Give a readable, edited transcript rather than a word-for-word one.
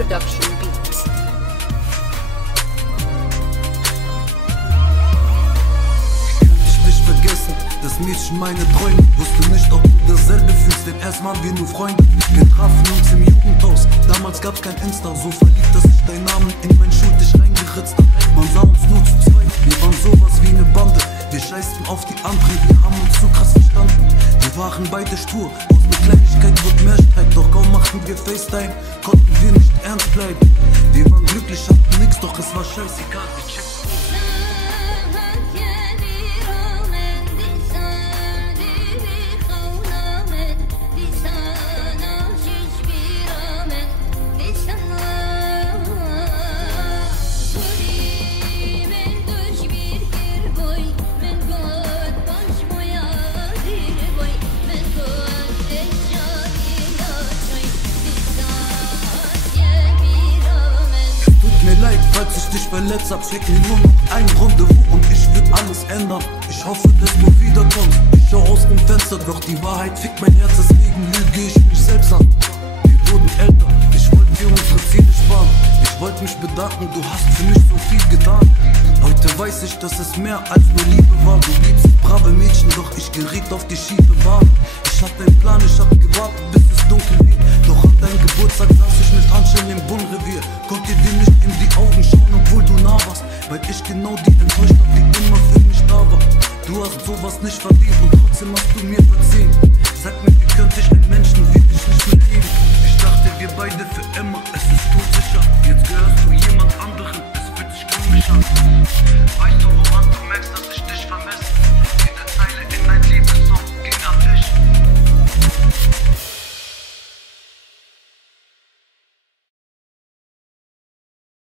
Production Beats. Vergessen, das Mädchen meine Träume. Wusste nicht, ob du dasselbe fühlst, denn erst waren wir nur Freunde. Wir trafen uns im Jugendhaus, damals gab's kein Insta. So verliebt, dass ich deinen Namen in mein Schultisch reingeritzt hab. Man sah uns nur zu zweit, wir waren sowas wie eine Bande. Wir scheißten auf die anderen, wir haben uns so krass verstanden. Wir waren beide stur, aus einer Kleinigkeit wird mehr Streit. Doch kaum machten wir FaceTime, konnten wir nicht ernst bleiben. Wir waren glücklich, hatten nix, doch es war scheißegal. Wir checkten. Falls ich dich verletzt hab, schick mir nur noch ein Rendezvous und ich würd alles ändern. Ich hoffe, dass du wiederkommst. Ich schau aus dem Fenster, doch die Wahrheit fickt mein Herz, deswegen lüge ich mich selbst an. Wir wurden älter, ich wollte für unsere Ziele sparen. Ich wollte mich bedanken, du hast für mich so viel getan. Heute weiß ich, dass es mehr als nur Liebe war. Du liebst brave Mädchen, doch ich geriet auf die schiefe Bahn. Ich hatte einen Plan, ich hab gewartet, bis es dunkel wird. Doch an deinem Geburtstag saß ich mit Handschellen im Bullrevier. Konnte dir nicht in die Augen schauen, obwohl du nah warst, weil ich genau die enttäuscht hab, die immer für mich da war. Du hast sowas nicht verdient und trotzdem hast du mir verziehen. Sag mir, wie könnte ich einen Menschen wie dich nicht mehr lieben? Ich dachte, wir beide für immer, es ist todsicher. Jetzt gehörst du jemand anderem, es fühlt sich komisch an.